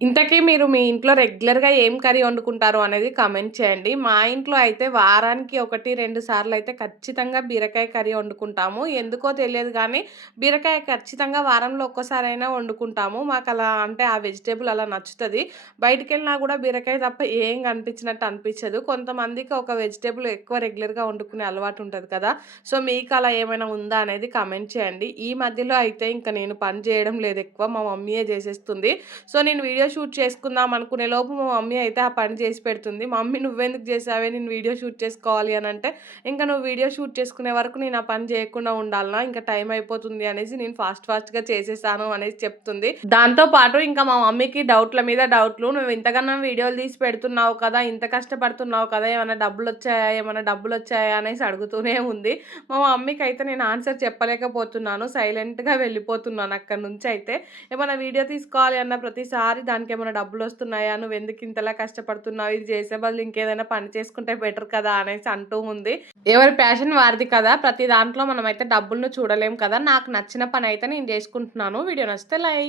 ఇంతకీ మీరు మీ ఇంట్లో రెగ్యులర్‌గా ఏం కర్రీ వండుకుంటారు అనేది కామెంట్ చేయండి. మా ఇంట్లో అయితే వారానికి 1, 2 సార్లు అయితే ఖచ్చితంగా బీరకాయ కర్రీ వండుకుంటాము. ఎందుకో తెలియదు కానీ బీరకాయ ఖచ్చితంగా వారంలో ఒక్కసారైనా వండుకుంటాము. మాకు అలా అంటే ఆ వెజిటేబుల్ అలా నచ్చుతుంది బయటికి వెళ్ళినా కూడా బీరకాయ తప్ప ఏం కనిపించినట్టు అనిపించదు. కొంతమందికి ఒక వెజిటేబుల్ ఎక్కువ రెగ్యులర్‌గా వండుకునే అలవాటు ఉంటుంది కదా! సో, మీకు అలా ఏమైనా ఉందా అనేది కామెంట్ చేయండి. ఈ మధ్యలో అయితే ఇంక నేను పని చేయడం లేదు ఎక్కువ. మా మమ్మీయే చేసేస్తుంది. సో, నేను వీడియో వీడియో షూట్ చేసుకుందాం అనుకునే లోపు మా మమ్మీ అయితే ఆ పని చేసి పెడుతుంది. మమ్మీ నువ్వెందుకు చేసావే నేను వీడియో షూట్ చేసుకోవాలి అని అంటే, ఇంకా నువ్వు వీడియో షూట్ చేసుకునే వరకు నేను ఆ పని చేయకుండా ఉండాలనా ఇంకా టైం అయిపోతుంది అనేసి నేను ఫాస్ట్ ఫాస్ట్‌గా చేసేసాను అనేసి చెప్తుంది. దాంతో పాటు ఇంకా మా మమ్మీకి డౌట్ల మీద డౌట్‌లు నువ్వు ఇంతకన్నా వీడియోలు తీసి పెడుతున్నావు కదా! ఇంత కష్టపడుతున్నావు కదా! ఏమైనా డబ్బులు వచ్చాయా ఏమైనా డబ్బులు వచ్చాయా అనేసి అడుగుతూనే ఉంది. మా మమ్మీకి అయితే నేను ఆన్సర్ చెప్పలేకపోతున్నాను. సైలెంట్‌గా వెళ్ళిపోతున్నాను అక్కడి నుంచి అయితే. ఏమైనా వీడియో తీసుకోవాలి అన్న ప్రతిసారి దాని దానికి ఏమైనా డబ్బులు వస్తున్నాయా నువ్వు ఎందుకు ఇంతలా కష్టపడుతున్నావు? ఇది చేసే బదులు ఇంకేదైనా పని చేసుకుంటే బెటర్ కదా! అనేసి అంటూ ఉంది. ఎవరి ప్యాషన్ వారిది కదా! ప్రతి దాంట్లో మనం అయితే డబ్బులను చూడలేం కదా! నాకు నచ్చిన పని అయితే నేను చేసుకుంటున్నాను. వీడియో నచ్చితే లైక్